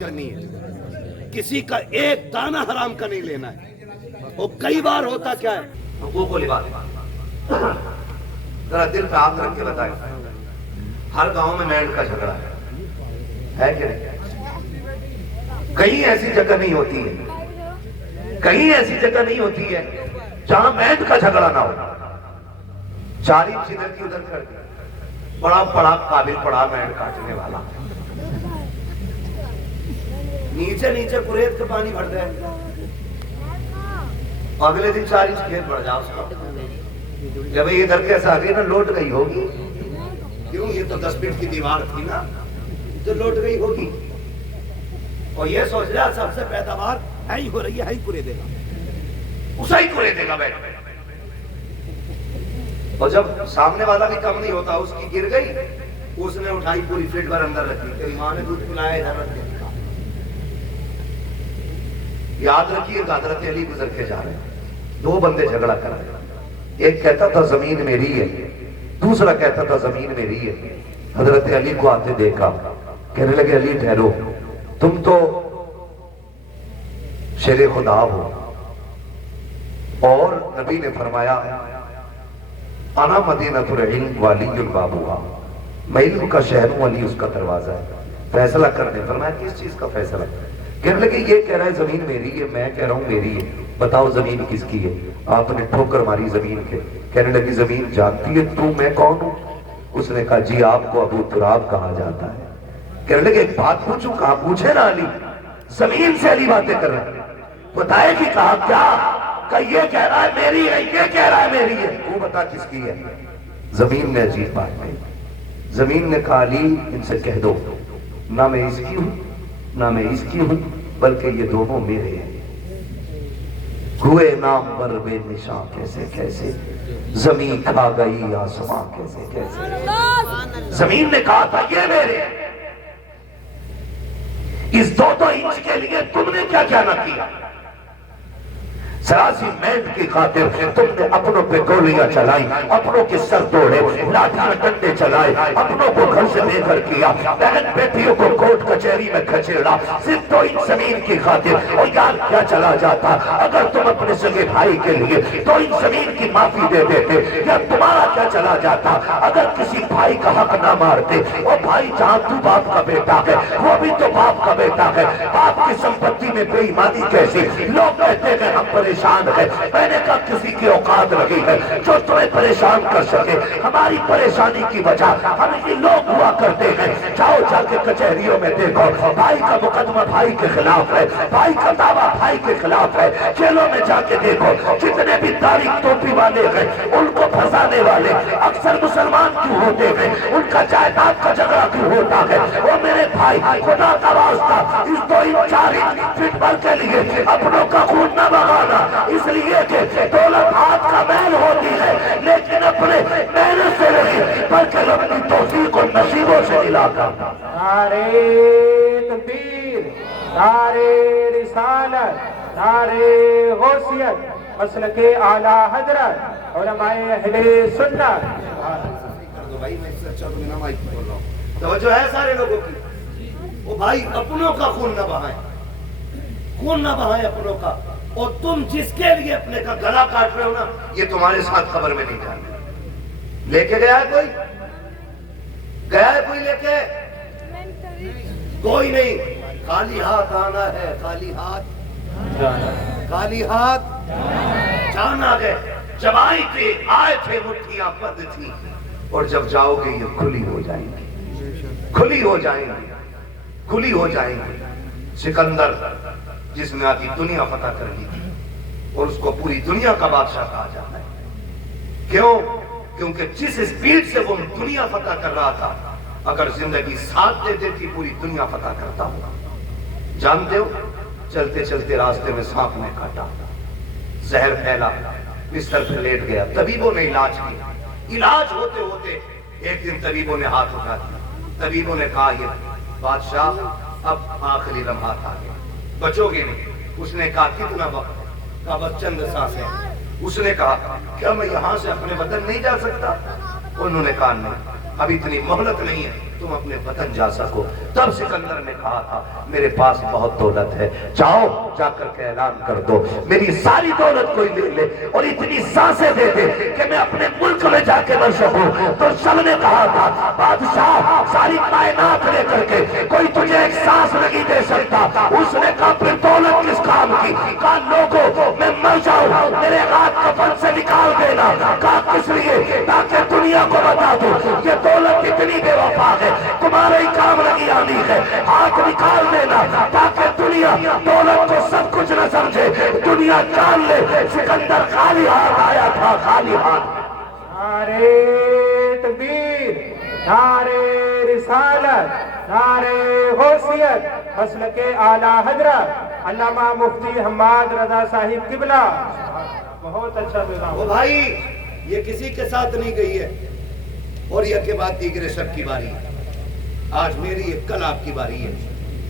کرنی ہے، کسی کا ایک دانہ حرام کا نہیں لینا ہے۔ وہ کئی بار ہوتا کیا ہے، حقوق و لباس، ذرا دل پہ ہاتھ رکھ کے بتائیں، ہر گاؤں میں مینڈ کا جھگڑا ہے کہ نہیں؟ کہیں ایسی جگہ نہیں ہوتی ہے، کہیں ایسی جگہ نہیں ہوتی ہے جہاں مینڈ کا جھگڑا نہ ہو۔ چاری ادھر کی ادھر کر دی، بڑا بڑا قابل پڑا مینڈ کاٹنے والا، نیچے نیچے قریت کا پانی بھر دے، اگلے دن 4 انچ کھیت بڑھ جا اس کا، جب یہ ادھر کیسا آگے نا لوٹ گئی ہوگی، کیوں یہ تو 10 فٹ کی دیوار تھی نا جو لوٹ گئی ہوگی، اور یہ سوچ رہا سب سے پیداوار ہے ہی ہو رہی ہے ہی کرے دے گا، اسا ہی کرے دے گا بیٹھ، اور جب سامنے والا بھی کم نہیں ہوتا، اس کی گر گئی، اس نے اٹھائی پوری فٹ بھر اندر رکھی، تیری ماں نے دودھ پلایا ادھر رکھ دیا۔ یاد رکھیے حضرت علی گزر کے جا رہے ہیں، 2 بندے جھگڑا کر رہے ہیں، ایک کہتا تھا زمین میری ہے، دوسرا کہتا تھا زمین میری ہے۔ حضرت علی کو آتے دیکھا، کہنے لگے علی ٹھہرو، تم تو شیر خدا ہو، اور نبی نے فرمایا انا مدینۃ العلم والی البابھا، میں علم کا شہر ہوں، علی اس کا دروازہ ہے، فیصلہ کرنے۔ فرمایا کس چیز کا فیصلہ؟ کہنے لگے یہ کہہ رہا ہے زمین میری ہے، میں کہہ رہا ہوں میری ہے، بتاؤ زمین کس کی ہے؟ آپ نے ٹھوکر ماری زمین کے، کہنے لگی زمین جانتی ہے تو میں کون ہوں؟ اس نے کہا جی آپ کو ابو تراب کہا جاتا ہے۔ کہنے لگے ایک بات پوچھوں؟ کہا پوچھے نا علی، زمین سے علی باتیں کر رہا ہے، بتائے کہ کہا کیا؟ کہ یہ کہہ رہا ہے میری ہے، یہ کہہ رہا ہے میری ہے، تو بتا کس کی ہے؟ زمین نے عجیب بات کہی، زمین نے کہا علی ان سے کہہ دو نہ میں اس کی ہوں نہ میں اس کی ہوں، بلکہ یہ دونوں میرے ہیں۔ ہوئے نام پر بے نشاں کیسے کیسے، زمین کھا گئی آسمان کیسے کیسے۔ زمین نے کہا تھا یہ میرے ہیں، اس 2 انچ کے لیے تم نے کیا کیا نہ کیا؟ سراسی مینڈ کی خاطر تم نے اپنوں پہ گولیاں چلائی، اپنوں کے سر توڑے، لاٹھیاں ڈنڈے چلائے، اپنوں کو گھر سے بے گھر کیا، بہن بیٹیوں کو کورٹ کچہری میں کھچیڑا، صرف 2 انچ زمین کی خاطر۔ اور یار کیا چلا جاتا اگر تم اپنے سگے بھائی کے لیے 2 انچ زمین کی معافی دے دیتے، یا تمہارا کیا چلا جاتا اگر کسی بھائی کا حق نہ مارتے؟ وہ بھائی جہاں تو باپ کا بیٹا ہے وہ بھی تو باپ کا بیٹا ہے، باپ کی سمپتی میں بے ایمانی کیسی؟ لوگ کہتے ہیں ہم پریشان ہے، میں نے کہا کسی کی اوقات رہی ہے جو تمہیں پریشان کر سکے؟ ہماری پریشانی کی وجہ ہم یہ لوگ ہوا کرتے ہیں، جاؤ جا کے کچہریوں میں دیکھو، بھائی کا مقدمہ بھائی کے خلاف ہے، بھائی کا دعویٰ بھائی کے خلاف ہے، جیلوں میں جا کے دیکھو جتنے بھی تاریخ ٹوپی والے ہیں ان کو پھنسانے والے اکثر مسلمان کیوں ہوتے ہیں؟ ان کا جائیداد کا جھگڑا کیوں ہوتا ہے؟ وہ میرے بھائی خدا کا واسطہ اس 2 انچ 4 انچ فٹ بھر کے لیے اپنوں کا خون نہ بہانا، اس لیے کہ دولت ہاتھ کا میل ہوتی ہے لیکن اپنے محنت سے نہیں بلکہ اپنی توفیق و نصیبوں سے ملا کر۔ نعرہ تکبیر، نعرہ رسالت، نعرہ غوثیت، مسلک اعلی حضرت، علماء اہل سنت۔ توجہ ہے سارے لوگوں کی؟ وہ بھائی اپنوں کا خون نہ بہائیں، خون نہ بہائیں اپنوں کا، اور تم جس کے لیے اپنے کا گلا کاٹ رہے ہو نا یہ تمہارے ساتھ قبر میں نہیں جانا۔ لے کے گیا ہے کوئی؟ گیا ہے کوئی لے کے؟ کوئی نہیں، خالی ہاتھ آنا ہے، خالی ہاتھ خالی ہاتھ جانا ہے۔ جب آئی تھے آئے تھے مٹھیاں بند تھی، اور جب جاؤ گے یہ کھلی ہو جائیں گی، کھلی ہو جائیں گی، کھلی ہو جائیں گی۔ سکندر جس نے آدھی دنیا فتح کر لی تھی اور اس کو پوری دنیا کا بادشاہ کہا جاتا ہے، کیوں؟ کیونکہ جس سپیڈ سے وہ دنیا فتح کر رہا تھا اگر زندگی ساتھ دے دیتی پوری دنیا فتح کرتا ہوگا۔ جانتے ہو چلتے چلتے راستے میں سانپ نے کاٹا، زہر پھیلا، بستر پہ لیٹ گیا، طبیبوں نے علاج کیا، علاج ہوتے ہوتے ایک دن طبیبوں نے ہاتھ اٹھا دیا، طبیبوں نے کہا یہ بادشاہ اب آخری لمحات آ گئے، بچو گے نہیں۔ اس نے کہا کتنا وقت؟ کہا بس چند سانسیں۔ اس نے کہا کیا میں یہاں سے اپنے وطن نہیں جا سکتا؟ انہوں نے کہا نہیں، اب اتنی مہلت نہیں ہے، تم اپنے وطن جا سکو۔ تب سکندر نے کہا تھا میرے پاس بہت دولت ہے، جاؤ جا کر کے اعلان کر دو میری ساری دولت کوئی لے لے اور اتنی سانسیں دے دے کہ میں اپنے ملک میں جا کے مر سکوں۔ تو سب نے کہا تھا بادشاہ ساری کائنات لے کر کے کوئی تجھے ایک سانس نہیں دے سکتا۔ اس نے کہا پھر دولت کس کام کی؟ کہا لوگوں میں مر جاؤں میرے ہاتھ کفن سے نکال دینا۔ کہا کس لیے؟ تاکہ دنیا کو بتا دو یہ دولت اتنی بے وفا ہے، تمہارے ہی کام نہیں آنی ہے، ہاتھ نکال دینا تاکہ دنیا دولت کو سب کچھ نہ سمجھے، دنیا جان لے سکندر خالی ہاتھ آیا تھا، خالی ہاتھ۔ نعرے تکبیر، نعرے رسالت، نعرے غوثیت، مسلک اعلیٰ حضرت علامہ مفتی حماد رضا صاحب قبلہ۔ بہت اچھا وہ بھائی یہ کسی کے ساتھ نہیں گئی ہے، اور یہ کے بعد دیگر سب کی باری ہے۔ آج میری ہے، کل آپ کی باری ہے۔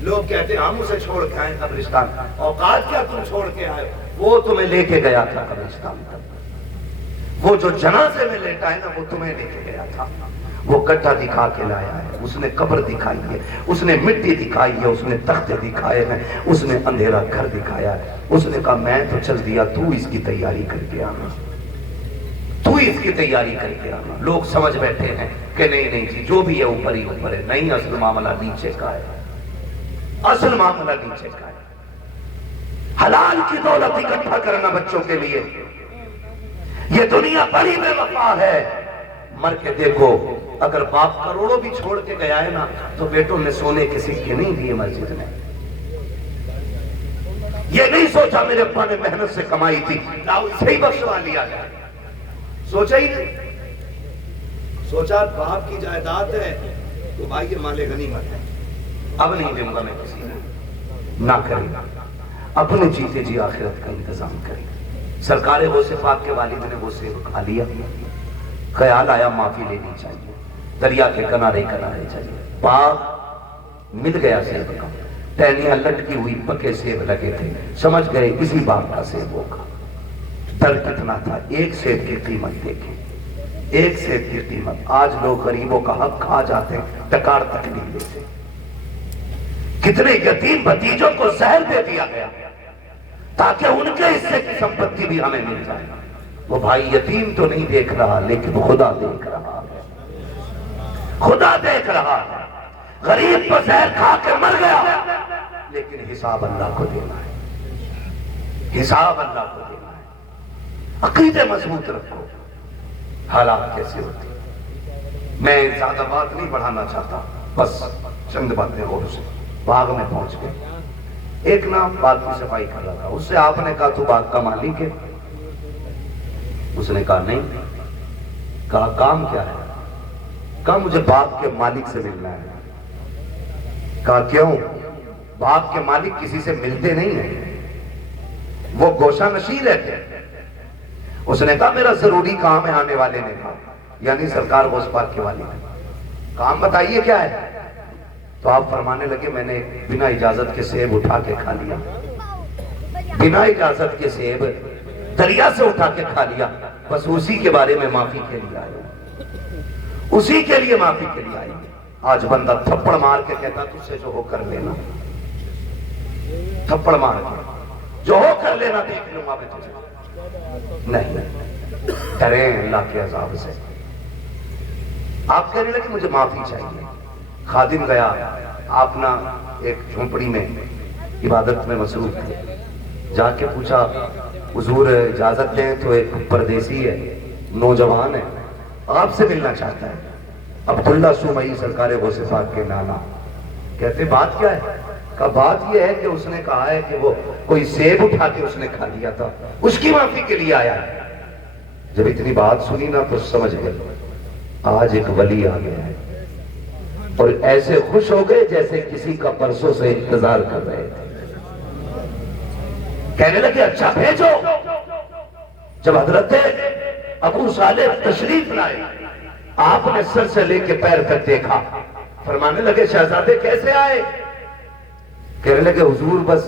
لوگ کہتے ہیں ہم اسے چھوڑ کے آئے قبرستان، اوقات کیا تم چھوڑ کے آئے؟ وہ تمہیں لے کے گیا تھا قبرستان تک، وہ جو جنازے میں لیٹا ہے نا وہ تمہیں لے کے گیا تھا۔ وہ گڈھا دکھا کے لایا ہے، اس نے قبر دکھائی ہے، اس نے مٹی دکھائی ہے، اس نے تختے دکھائے ہیں، اس نے اندھیرا گھر دکھایا ہے۔ اس نے کہا میں تو چل دیا، تو اس کی تیاری کر کے آنا، تو اس کی تیاری کر کے آنا۔ لوگ سمجھ بیٹھے ہیں کہ نہیں نہیں جی جو بھی ہے اوپر ہی اوپر ہے، نہیں اصل معاملہ نیچے کا ہے، اصل معاملہ نیچے کا ہے۔ حلال کی دولت اکٹھا کرنا بچوں کے لیے، یہ دنیا بڑی بے وفا ہے۔ مر کے دیکھو اگر باپ کروڑوں بھی چھوڑ کے گیا ہے نا تو بیٹوں نے سونے کے سکے نہیں دیے مسجد میں، یہ نہیں سوچا میرے ابا نے محنت سے کمائی تھی لاؤ اسے ہی بخشوا لیا جائے، سوچا ہی نہیں۔ سوچا باپ کی جائیداد ہے تو بھائی یہ مال غنیمت ہے، اب نہیں دوں گا میں کسی نے، نہ کرے گا، اپنے جیتے جی آخرت کا انتظام کرے۔ سرکار غوث پاک کے والد نے وہ سیب کھا لیا، خیال آیا معافی لینی چاہیے، دریا کے کنارے کنارے چلیے، باغ مل گیا سیب کا، ٹہنیاں لٹکی ہوئی پکے سیب لگے تھے، سمجھ گئے اسی باغ کا سیب ہوگا۔ در کتنا تھا، ایک سیب کی قیمت دیکھیں، ایک سیب کی قیمت۔ آج لوگ غریبوں کا حق کھا جاتے ہیں، ٹکار تک نہیں دیتے۔ کتنے یتیم بھتیجوں کو زہر دے دیا گیا تاکہ ان کے حصے کی سمپتی بھی ہمیں مل جائے۔ وہ بھائی یتیم تو نہیں دیکھ رہا لیکن خدا دیکھ رہا ہے، خدا دیکھ رہا ہے۔ غریب پر زہر کھا کے مر گیا لیکن حساب اللہ کو دینا ہے، حساب اللہ کو دینا ہے۔ عقیدے مضبوط رکھو۔ حالات کیسے ہوتے، میں زیادہ بات نہیں بڑھانا چاہتا، بس چند باتیں اور سے باغ میں پہنچ گئے۔ ایک نام باغ کی صفائی کر رہا تھا، اس سے آپ نے کہا تو باغ کا مالک ہے؟ اس نے کہا نہیں۔ کہا کام کیا ہے؟ کہا مجھے باغ کے مالک سے ملنا ہے۔ کہا کیوں؟ باغ کے مالک کسی سے ملتے نہیں ہیں، وہ گوشہ نشین رہتے ہیں۔ اس نے کہا میرا ضروری کام ہے، آنے والے نے کہا، یعنی سرکار غوث پاک کے والے نے، کام بتائیے کیا ہے؟ تو آپ فرمانے لگے میں نے بنا اجازت کے سیب اٹھا کے کھا لیا، بنا اجازت کے سیب دریا سے اٹھا کے کھا لیا، بس اسی کے بارے میں معافی کے لیے آئے، اسی کے لیے معافی کے لیے آئے۔ آج بندہ تھپڑ مار کے کہتا تجھ سے جو ہو کر لینا، تھپڑ مار کے جو ہو کر لینا دیکھ لوں گا میں تجھے، نہیں، ڈریں اللہ کے عذاب سے۔ آپ کہنے لگے مجھے معافی چاہیے۔ خادم گیا، آپ نا ایک جھونپڑی میں عبادت میں مصروف تھے، جا کے پوچھا حضور اجازت دیں تو ایک پردیسی ہے، نوجوان ہے، آپ سے ملنا چاہتا ہے، عبداللہ سومئی سرکار غوث پاک کے نانا۔ کہتے بات کیا ہے؟ کہا بات یہ ہے کہ اس نے کہا ہے کہ وہ کوئی سیب اٹھا کے اس نے کھا لیا تھا، اس کی معافی کے لیے آیا ہے۔ جب اتنی بات سنی نا تو سمجھ گئے آج ایک ولی آ گیا ہے، اور ایسے خوش ہو گئے جیسے کسی کا برسوں سے انتظار کر رہے تھے۔ کہنے لگے اچھا بھیجو۔ جب حضرت ابو صالح تشریف لائے، آپ نے سر سے لے کے پیر تک دیکھا، فرمانے لگے شہزادے کیسے آئے؟ کہنے لگے حضور بس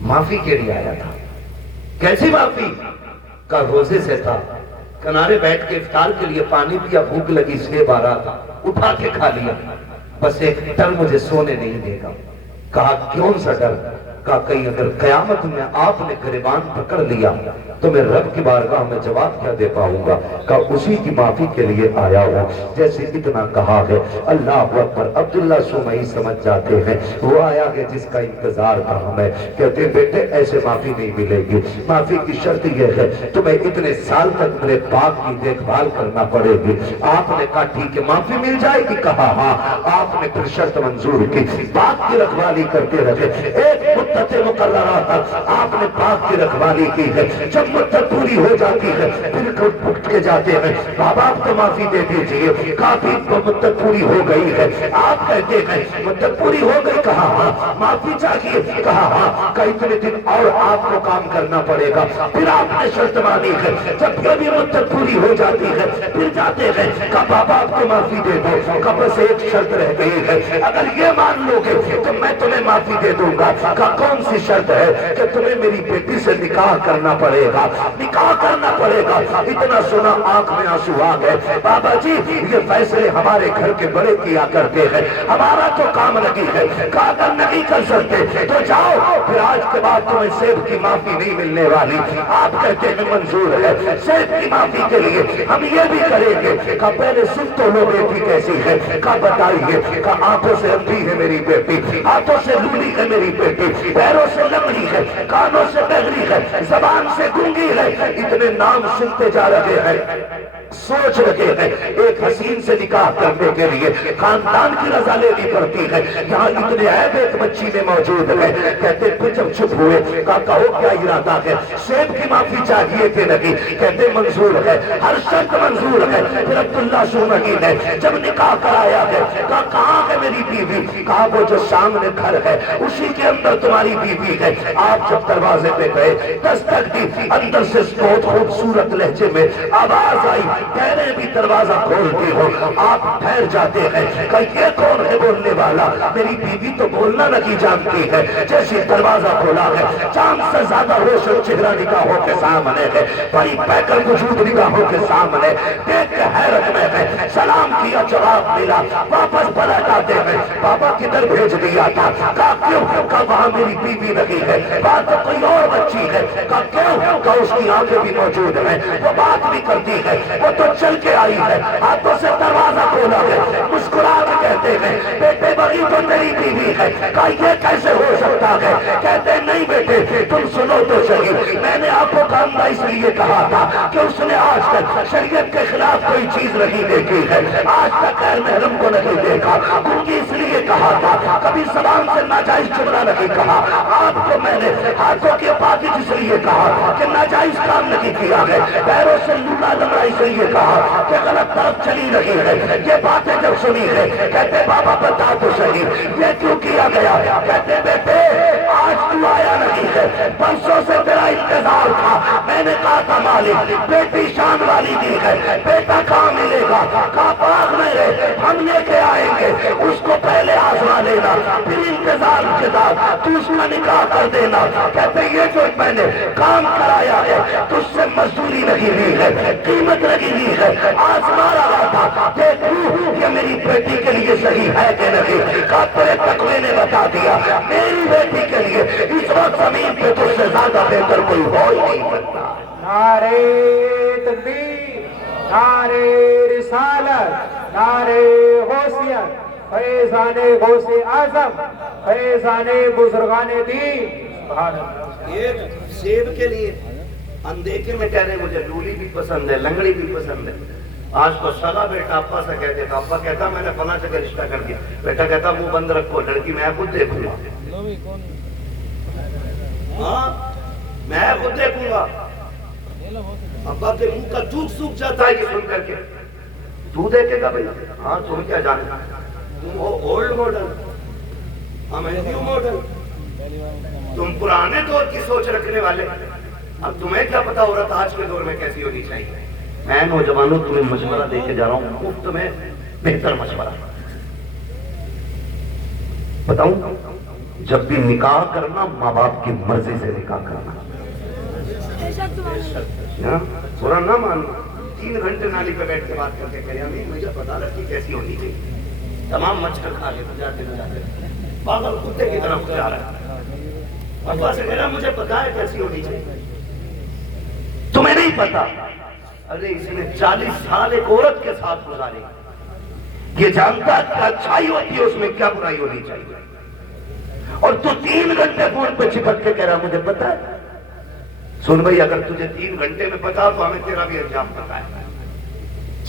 معافی کے لیے آیا تھا۔ کیسی معافی؟ کا روزے سے تھا، کنارے بیٹھ کے افطار کے لیے پانی پیا، بھوک لگی، سیب آ رہا تھا، اٹھا کے کھا لیا، بس ایک ڈر مجھے سونے نہیں دے گا۔ کہا کیوں سا ڈر؟ کہا کہیں اگر قیامت میں آپ نے گریبان پکڑ لیا تو میں رب کی بارگاہ میں جواب کیا دے پاؤں گا؟ کہا اسی کی معافی کے لیے آیا ہوں۔ جیسے اتنا کہا ہے، اللہ اکبر، عبداللہ سمعی سمجھ جاتے ہیں وہ آیا ہے جس کا انتظار تھا ہمیں۔ کہتے بیٹے ایسے معافی نہیں ملے گی، معافی کی شرط یہ ہے تمہیں اتنے سال تک میرے پاک کی دیکھ بھال کرنا پڑے گی۔ آپ نے کہا ٹھیک ہے معافی مل جائے گی؟ کہا ہاں۔ آپ نے پھر شرط منظور کی، پاک کی رکھوالی کرتے رہے، ایک مدت مقررہ تک آپ نے پاک کی رکھوالی کی ہے۔ جب مدت پوری ہو جاتی ہے پھر اٹھ کے جاتے ہیں، بابا آپ تو معافی دے دیجئے، کافی مدت پوری ہو گئی ہے۔ آپ کہتے ہیں مدت پوری ہو گئی؟ کہا ہاں۔ معافی چاہیے؟ کہا ہاں۔ کہ اتنے دن اور آپ کو کام کرنا پڑے گا۔ پھر آپ نے شرط مانی ہے، جب یہ بھی مدت پوری ہو جاتی ہے پھر جاتے ہیں، کہا بابا آپ کو معافی دے دو، کہا بس ایک شرط رہ گئی ہے، اگر یہ مان لو گے تو میں تمہیں معافی دے دوں گا۔ کہا کون سی شرط ہے؟ کہ تمہیں میری بیٹی سے نکاح کرنا پڑے گا، نکاح کرنا پڑے گا۔ اتنا سنا آنکھ میں آنسو آ گئے۔ بابا جی یہ فیصلے ہمارے گھر کے بڑے کیا کرتے ہیں، ہمارا تو کام لگی ہے، کہا اگر نہیں کر سکتے تو جاؤ، پھر آج کے بعد تمہیں سیب کی معافی نہیں ملنے والی۔ آپ کہتے ہیں منظور ہے، سیب کی معافی کے لیے ہم یہ بھی کریں گے۔ کہا پہلے سن تو لو بیٹی کیسی ہے؟ کہا بتائیے۔ کہا آنکھوں سے اندھی ہے میری بیٹی، ہاتھوں سے لولی ہے میری بیٹی، پیروں سے لنگڑی ہے، کانوں سے بہری ہے، زبان سے گونگی ہے۔ اتنے نام سنتے جا رہے ہیں، سوچ رہے ہیں ایک حسین سے نکاح کرنے کے لیے خاندان کی رضا لینی پڑتی ہے، یہاں اتنے عیب ایک بچی میں موجود ہے۔ کہتے پھر جب چپ ہوئے کہا کہو کیا ارادہ ہے؟ سیب کی معافی چاہیے کہ نہیں؟ کہتے منظور ہے، ہر شرط منظور ہے۔ پھر عبداللہ سمعی نے جب نکاح کرایا ہے کہا کہاں ہے میری بیوی؟ کہا وہ جو سامنے گھر ہے اسی کے اندر تمہاری بیوی ہے۔ آپ جب دروازے پہ گئے دستک دی، اندر سے بہت خوبصورت لہجے میں آواز آئی، کہہ رہے بھی دروازہ کھولتی ہو۔ آپ ٹھہر جاتے ہیں کہ یہ کون ہے بولنے والا؟ میری بیوی تو بولنا نہیں جانتی ہے۔ جیسے دروازہ کھولا ہے چاند سے زیادہ روشن چہرہ نگاہوں کے سامنے ہے، بڑی پیکر وجود نگاہوں کے سامنے، دیکھ کے حیرت میں ہے۔ سلام کیا، جواب ملا، واپس پلٹ آتے ہیں، بابا کدھر بھیج دیا تھا؟ کہا کیوں؟ کہا وہاں میری بیوی نہیں ہے، بات تو کوئی اور بچی ہے۔ کہا کیوں؟ کہا اس کی آنکھیں بھی موجود ہیں، وہ بات بھی کرتی ہے، وہ تو چل کے آئی ہے، ہاتھوں سے دروازہ کھولا ہے، مسکرا کے کہتے ہیں بیٹے وہی تو تیری بیوی ہے۔ کہا یہ کیسے ہو سکتا ہے؟ کہتے نہیں بیٹے تم سنو تو صحیح، میں نے آپ کو کاندھا اس لیے کہا تھا کہ اس نے آج تک شریعت کے خلاف کوئی چیز نہیں دیکھی ہے، آج تک غیر محرم کو نہیں دیکھا، کیونکہ اس لیے کہا تھا کبھی زبان سے ناجائز چمڑا نہیں کہا۔ آپ کو میں نے ہاتھوں کے پاکیز اس لیے کہا کہ ناجائز کام نہیں کیا ہے، پیروں سے لولا لمڑا اس لیے کہا کہ غلط طرف چلی نہیں ہے۔ یہ باتیں جب سنی ہے کہتے بابا بتا تو صحیح یہ کیوں کیا گیا؟ کہتے بیٹے آج تو آیا نہیں ہے، پرسوں سے تیرا انتظار تھا، میں نے کہا تھا مالک بیٹی شان والی دی ہے، بیٹا کہاں ملے گا؟ کہا باغ میں رہے ہم لے کے آئیں گے، اس کو پہلے آزما لینا، پھر انتظار کے بعد تو اس کا نکاح کر دینا۔ کہتے یہ جو میں نے کام کرایا ہے تو اس سے مزدوری نہیں لی ہے، قیمت نہیں لی ہے، آزما رہا تھا دیکھوں کہ میری بیٹی کے لیے صحیح ہے کہ نہیں۔ کہا تیرے تقوی نے بتا دیا میری بیٹی کے لیے اس وقت زمین پہ تجھ سے زیادہ بہتر کوئی ہو ہی نہیں سکتا۔ نعرے تکبیر، نعرے رسالت، نعرے غوثیت، فیضان غوث اعظم، فیضان بزرگان دین۔ سبحان اللہ۔ یہ سیب کے لیے اندیکھے میں کہہ رہے ہیں مجھے لولی بھی پسند ہے، لنگڑی بھی پسند ہے۔ آج تو سگا بیٹا ابا سے کہتے تھا، ابا کہتا میں نے فلاں جگہ رشتہ کر دیا، بیٹا کہتا منہ بند رکھو لڑکی میں خود دیکھوں گا، ہاں میں خود دیکھوں گا۔ ابا کے منہ کا تھوک سوکھ جاتا ہے یہ سن کر کے، تو دیکھے گا بھائی؟ ہاں تم کیا جانتے، تم ہو اولڈ ماڈل، ہم ہیں نیو ماڈل، تم پرانے دور کی سوچ رکھنے والے، اب تمہیں کیا پتا عورت آج کے دور میں کیسی ہونی چاہیے۔ میں نوجوانوں تمہیں مشورہ دے کے جا رہا ہوں، مفت میں بہتر مشورہ بتاؤں، جب بھی نکاح کرنا ماں باپ کی مرضی سے نکاح کرنا، برا نہ ماننا، 3 گھنٹے نالی پہ بیٹھ کے بات کر کے کہہ نہیں مجھے پتا لڑکی کیسی ہونی چاہیے، تمام مچھر کھا کے جاتے نہ جاتے پاگل کتے کی طرف جا رہا ہے. ابا سے کہہ رہا مجھے پتا ہے کیسی ہونی چاہیے، تمہیں نہیں پتا. ارے اس نے 40 سال ایک عورت کے ساتھ گزارے، یہ جانتا ہے کہ اچھائی ہوتی ہے اس میں کیا برائی ہونی چاہیے، اور تو 3 گھنٹے فون پہ چپک کے کہہ رہا مجھے پتا ہے. سن بھائی اگر تجھے 3 گھنٹے میں پتا تو ہمیں تیرا بھی انجام پتا ہے.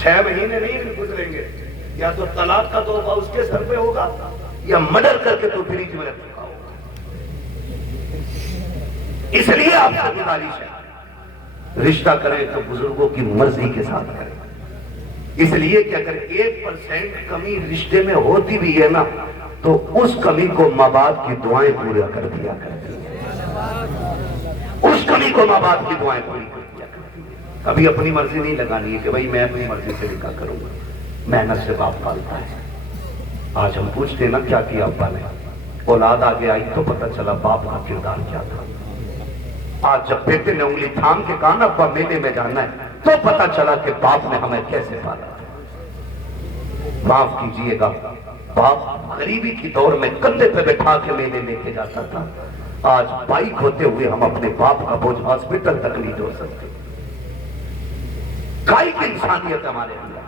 6 مہینے نہیں گزریں گے، یا تو طلاق کا تحفہ اس کے سر پہ ہوگا یا مرڈر کر کے تو فریج میں رکھ چکا ہوگا. اس لیے آپ سے گزارش ہے رشتہ کریں تو بزرگوں کی مرضی کے ساتھ کریں. اس لیے کہ اگر 1% کمی رشتے میں ہوتی بھی ہے نا تو اس کمی کو ماں باپ کی دعائیں پورا کر دیا کرتی ہیں. اس کمی کو ماں باپ کی دعائیں پوری کر دیا کرتی ہیں. کبھی اپنی مرضی نہیں لگانی ہے کہ بھائی میں اپنی مرضی سے نکاح کروں گا، محنت سے باپ پالتا ہے. آج ہم پوچھتے ہیں نا کیا کیا ابا نے، اولاد آگے آئی تو پتہ چلا باپ کا کردار کیا تھا. آج جب بیٹے نے انگلی تھام کے کہا نا ابا میلے میں جانا ہے تو پتہ چلا کہ باپ نے ہمیں کیسے پالا. معاف کیجئے گا، باپ غریبی کی دور میں کندھے پہ بٹھا کے میلے لے کے جاتا تھا. آج بائک ہوتے ہوئے ہم اپنے باپ کا بوجھ ہاسپٹل تک نہیں ڈھو سکتے. کائی کی انسانیت ہمارے اندر.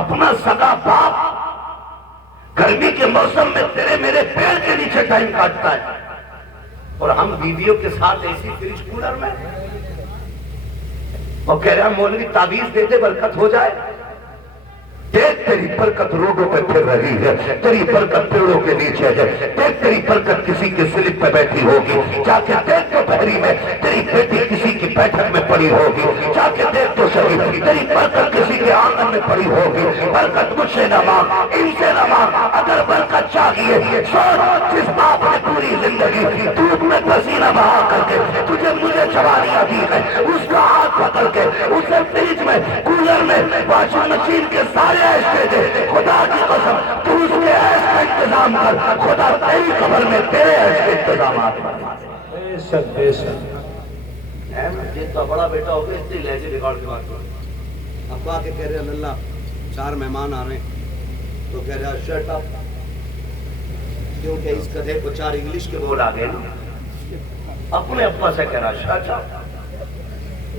اپنا سگا باپ گرمی کے موسم میں تیرے میرے پیر کے نیچے ٹائم کاٹتا ہے، اور ہم بیویوں کے ساتھ ایسی فریج کولر میں اور کہہ رہا مولوی تعویذ دے دے برکت ہو جائے. دیکھ تیری برکت روڈوں پہ پھر رہی ہے، تیری برکت پیڑوں کے نیچے ہے. دیکھ تیری برکت کسی کے سلپ پہ بیٹھی ہوگی. جا کے دیکھ تو بحری میں تیری بیٹی کسی کی بیٹھک میں پڑی ہوگی. جا کے دیکھ تو شریف تیری برکت کسی کے آنگن میں پڑی ہوگی. برکت مجھ سے نہ مانگ، ان سے نہ مانگ. اگر برکت چاہیے سوچ جس باپ نے پوری زندگی دودھ میں پسینہ بہا کر کے تجھے مجھے جوانیاں دی ہے، اس کا ہاتھ پکڑ کے اسے فریج میں کولر میں واشنگ مشین کے سارے ایسے دے. خدا کی قسم تو اس کے ایس کا انتظام کر، خدا تیری قبر میں تیرے ایس کے انتظامات فرما دے. بے شک بے شک. جتنا بڑا بیٹا ہو گیا اتنی لہجے بگاڑ کے بات کرو. ابا کے کہہ رہے اللہ 4 مہمان آ رہے ہیں تو کہہ رہا شٹ اپ، کیونکہ اس گدھے کو 4 انگلش کے بول آ گئے نا. اپنے ابا سے کہہ رہا شٹ اپ.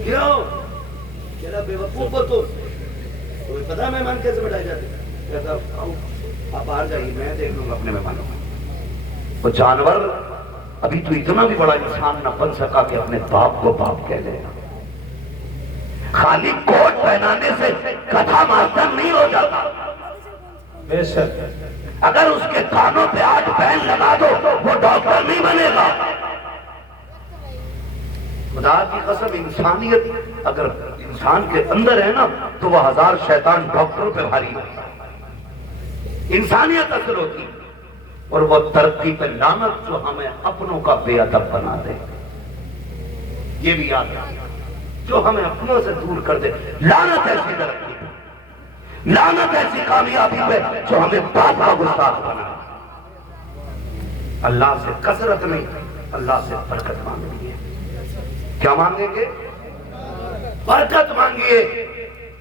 کیوں؟ کہہ رہا بے وقوف ہو تمہیں پتا مہمان کیسے بٹھائے جاتے ہیں؟ کہتا آپ باہر جائیے میں دیکھ لوں گا اپنے مہمانوں کو. وہ جانور ابھی تو اتنا بھی بڑا انسان نہ بن سکا کہ اپنے باپ کو باپ کہہ دے. خالی کوٹ پہنانے سے گدھا ماسٹر نہیں ہو جاتا. بے شک. اگر اس کے کانوں پہ 8 پین لگا دو وہ ڈاکٹر نہیں بنے گا. خدا کی قسم انسانیت اگر انسان کے اندر ہے نا تو وہ 1000 شیطان ڈاکٹروں پہ بھاری ہوتا ہے. انسانیت اصل ہوتی اور وہ ترقی پہ لعنت جو ہمیں اپنوں کا بے ادب بنا دے. یہ بھی یاد ہے جو ہمیں اپنوں سے دور کر دے. لعنت ایسی ترقی پہ، لعنت ایسی کامیابی پہ جو ہمیں باپ کا گستاخ بنا. اللہ سے کثرت نہیں، اللہ سے برکت مانگنی ہے. کیا مانگیں گے؟ برکت مانگیے.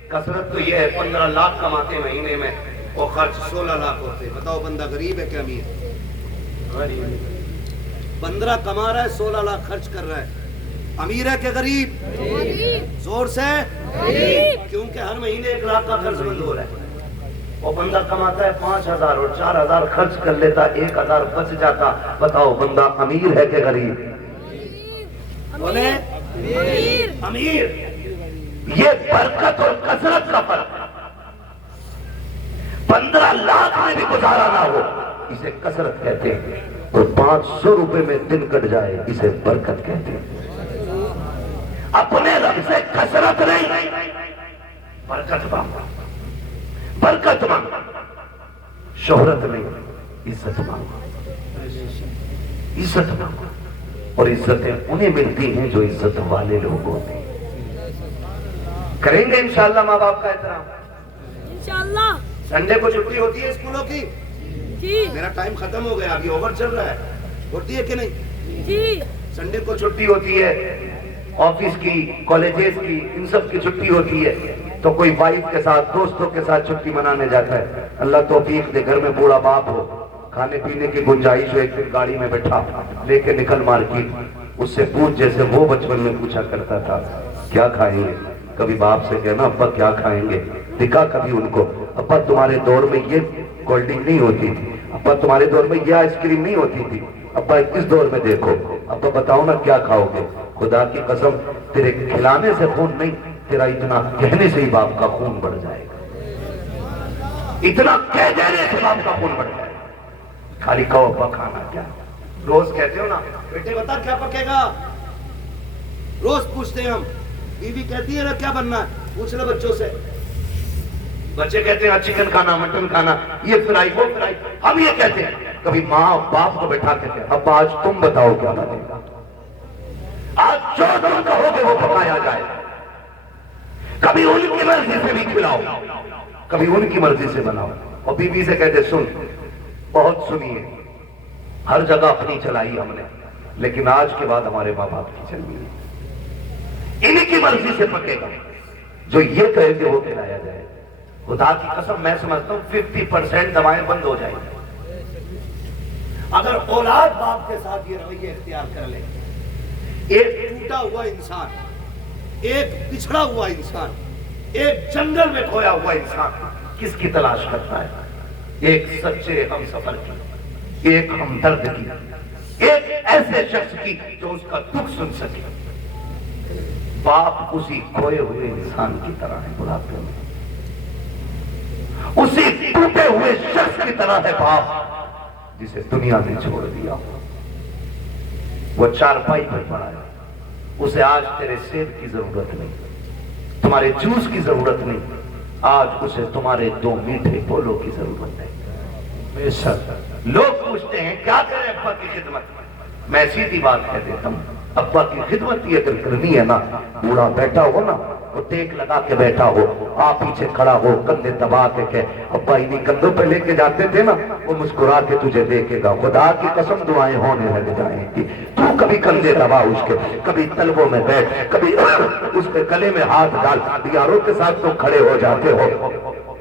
کثرت تو یہ ہے 15 لاکھ کماتے مہینے میں وہ خرچ 16 لاکھ ہوتے. بتاؤ بندہ غریب ہے کہ امیر؟ 15 کما رہا ہے 16 لاکھ خرچ کر رہا ہے. امیر ہے کہ غریب؟ زور سے کیونکہ ہر مہینے 1 لاکھ کا خرچ بند ہو رہا ہے. وہ بندہ کماتا ہے 5000 اور 4000 خرچ کر لیتا، 1000 بچ جاتا. بتاؤ بندہ امیر ہے کہ غریب؟ بولے امیر. یہ برکت اور کثرت کا فرق ہے. 15 لاکھ میں بھی گزارا نہ ہو اسے کثرت کہتے ہیں، اور 500 روپے میں دن کٹ جائے اسے برکت کہتے ہیں. اپنے رب سے کثرت نہیں، برکت مانگو. برکت مانگو، شہرت نہیں، عزت مانگو. عزت مانگو، اور عزتیں انہیں ملتی ہیں جو عزت والے لوگ ہوتے ہیں. کریں گے انشاءاللہ ماں باپ کا احترام؟ انشاءاللہ. سنڈے کو چھٹی ہوتی ہے اسکولوں کی؟ جی میرا ٹائم ختم ہو گیا، ابھی اوور چل رہا ہے. ہوتی ہے کہ نہیں؟ جی. سنڈے کو چھٹی ہوتی ہے آفس کی، کالجز کی، ان سب کی چھٹی ہوتی ہے تو کوئی وائف کے ساتھ، دوستوں کے ساتھ چھٹی منانے جاتا ہے. اللہ توفیق دے، گھر میں بوڑھا باپ ہو، کھانے پینے کی گنجائش ہو، ایک دن گاڑی میں بیٹھا لے کے نکل مارکیٹ. اس سے پوچھ جیسے وہ بچپن میں پوچھا کرتا تھا کیا کھائیں گے. کبھی باپ سے کہنا ابا کیا کھائیں گے. دکھا کبھی ان کو ابا تمہارے دور میں یہ کولڈ ڈرنک نہیں ہوتی تھی، ابا تمہارے دور میں یہ آئس کریم نہیں ہوتی تھی، ابا اس دور میں دیکھو، ابا بتاؤ نا کیا کھاؤ گے. خدا کی قسم تیرے کھلانے سے خون نہیں، تیرا اتنا کہنے سے ہی باپ کا خون بڑھ جائے گا. اتنا کہہ دینے سے باپ کا خون بڑھ جائے گا. خالی کہو ابا کھانا کیا. روز کہتے ہو نا بیٹے بتا کیا پکے گا. روز پوچھتے ہیں ہم. بیوی کہتی ہے نا کیا بننا ہے، پوچھ لے بچوں سے. بچے کہتے ہیں چکن کھانا، مٹن کھانا، یہ فرائی وہ فرائی. ہم یہ کہتے ہیں. کبھی ماں باپ کو بیٹھا کہتے ہیں ابا آج تم بتاؤ کیا بنے گا. آج جو تم کہو گے وہ پکایا جائے. کبھی ان کی مرضی سے بھی کھلاؤ، کبھی ان کی مرضی سے بناؤ. اور بیوی سے کہتے سن بہت سنیے، ہر جگہ اپنی چلائی ہم نے، لیکن آج کے بعد ہمارے ماں باپ کی چلنی ہے. انہی کی مرضی سے پکے گا، جو یہ کہے کہ وہ کھلایا جائے. خدا کی قسم میں سمجھتا ہوں 50% دوائیں بند ہو جائیں گی اگر اولاد باپ کے ساتھ یہ رویہ اختیار کر لے. ایک ٹوٹا ہوا انسان، ایک پچھڑا ہوا انسان، ایک جنگل میں کھویا ہوا انسان کس کی تلاش کرتا ہے؟ ایک سچے ہم سفر کی، ایک ہمدرد کی، ایک ایسے شخص کی جو اس کا دکھ سن سکے. باپ اسی کھوئے ہوئے انسان کی طرح ہے بڑھاپے میں، اسی ٹوٹے ہوئے شخص کی طرح ہے باپ جسے دنیا نے چھوڑ دیا. وہ چارپائی پر پڑا ہے، اسے آج تیرے سیب کی ضرورت نہیں، تمہارے جوس کی ضرورت نہیں، آج اسے تمہارے 2 میٹھے بولوں کی ضرورت ہے. بے شک. لوگ پوچھتے ہیں کیا کریں ابا کی خدمت. میں سیدھی بات کہہ دیتا ہوں، ابا کی خدمت یہ اگر کرنی ہے نا، بوڑھا بیٹھا ہو نا، وہ ٹیک لگا کے بیٹھا ہو، آپ پیچھے کھڑا ہو، کندھے دبا کے کہ ابا انہیں کندھوں پہ لے کے جاتے تھے نا، وہ مسکرا کے تجھے دیکھے گا. خدا کی قسم دعائیں ہونے لگ جائیں گی. تو کبھی کندھے دبا اس کے، کبھی تلووں میں بیٹھ، کبھی اس کے گلے میں ہاتھ ڈال. یاروں کے ساتھ تو کھڑے ہو جاتے ہو،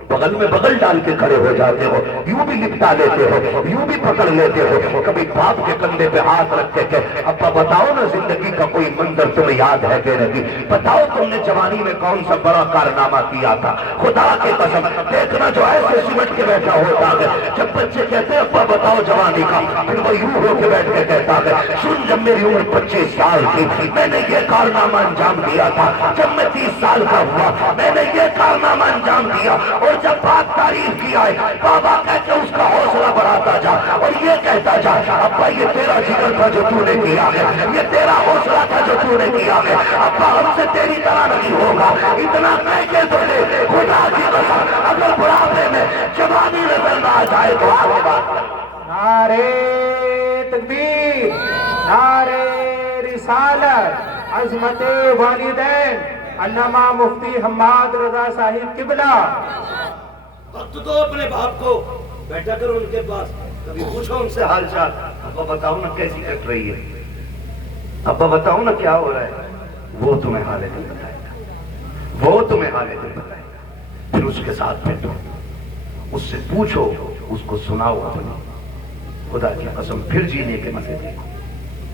بغل میں بغل ڈال کے کھڑے ہو جاتے ہو، یوں بھی لپٹا لیتے ہو، یوں بھی پکڑ لیتے ہو. کبھی باپ کے کندھے پہ ہاتھ رکھتے کہ ابا بتاؤ نا زندگی کا کوئی منظر تمہیں یاد ہے کہ نہیں، بتاؤ تم نے جوانی میں کون سا بڑا کارنامہ کیا تھا. خدا کی قسم دیکھنا جو ایسے سمٹ کے بیٹھا ہوتا ہے. جب بچے کہتے ہیں ابا بتاؤ جوانی کا، پھر وہ یوں ہو کے بیٹھ کے کہتا ہے سن جب میری عمر 25 سال تھی میں نے یہ کارنامہ انجام دیا تھا، جب میں 30 سال کا ہوا میں نے یہ کارنامہ انجام دیا. اور جب بات تعریف کی آئے بابا کہتے اس کا حوصلہ بڑھاتا جا اور یہ کہتا جا ابا یہ تیرا جگر تھا جو تو نے کیا ہے، یہ تیرا حوصلہ تھا جو تو نے کیا ہے، ابا ہم سے تیری طرح نہیں ہوگا. اتنا کہہ کے تو لے خدا کی قسم اگر بڑھاپے میں جوانی نظر نہ آ جائے تو آگے بات کر. نعرے تکبیر، نعرے رسالت، عظمت والدین علامہ مفتی حماد رضا صاحب قبلہ. وقت دو اپنے باپ کو، بیٹھا کرو ان کے پاس، کبھی پوچھو ان سے حال چال. ابا بتاؤ نا کیسی کٹ رہی ہے، ابا بتاؤ نا کیا ہو رہا ہے. وہ تمہیں حال دل بتائے گا، وہ تمہیں حال دل بتائے گا. پھر اس کے ساتھ بیٹھو، اس سے پوچھو، اس کو سناؤ اپنی. خدا کی قسم پھر جینے کے مزے دیکھو.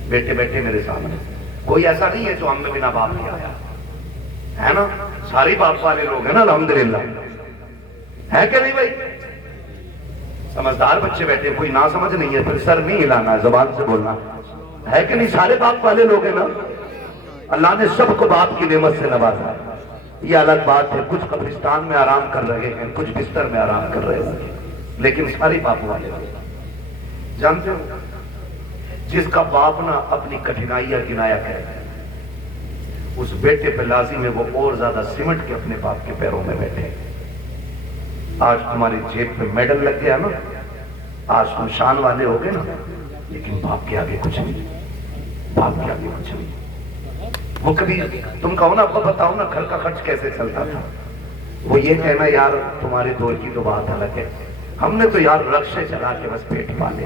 بیٹے بیٹے میرے سامنے کوئی ایسا نہیں ہے جو ہم میں بنا باپ کے آیا ہے نا. سارے باپ والے لوگ ہیں نا الحمدللہ، ہے کہ نہیں بھائی. سمجھدار بچے بیٹھے، کوئی نہ سمجھ نہیں ہے پھر سر نہیں ہلانا، زبان سے بولنا ہے کہ نہیں. سارے باپ والے لوگ ہیں نا. اللہ نے سب کو باپ کی نعمت سے نوازا. یہ الگ بات ہے کچھ قبرستان میں آرام کر رہے ہیں، کچھ بستر میں آرام کر رہے ہیں، لیکن سارے باپ والے لوگ. جانتے ہو جس کا باپ نہ اپنی کٹھنائیاں گنایا کرے اس بیٹے پہ لازم ہے وہ اور زیادہ سمٹ کے اپنے باپ کے پیروں میں بیٹھے. آج تمہاری جیب پہ میڈل لگ گیا نا، آج تم شان والے ہو گئے نا، لیکن باپ کے آگے کچھ نہیں، باپ کے آگے کچھ نہیں. وہ کبھی تم کہو نا ابا بتاؤ نا گھر کا خرچ کیسے چلتا تھا، وہ یہ کہنا یار تمہارے دور کی تو بات الگ ہے، ہم نے تو یار رکشے چلا کے بس پیٹ پالے.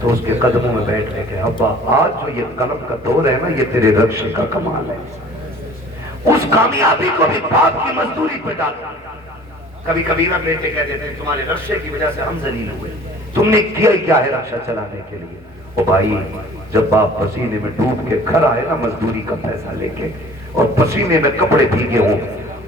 تو اس کے قدموں میں بیٹھ کے کہ ابا آج جو یہ قلم کا دور ہے نا، یہ تیرے رقشے کا کمال ہے۔ اس کامیابی کو بھی باپ کی مزدوری پہ ڈالا۔ کبھی کبھی نا بیٹے کہتے تھے تمہارے رقشے کی وجہ سے ہم ذلیل ہوئے، تم نے کیا ہی کیا ہے رقشہ چلانے کے لیے؟ او بھائی، جب باپ پسینے میں ڈوب کے گھر آئے نا مزدوری کا پیسہ لے کے، اور پسینے میں کپڑے بھیگے ہوں،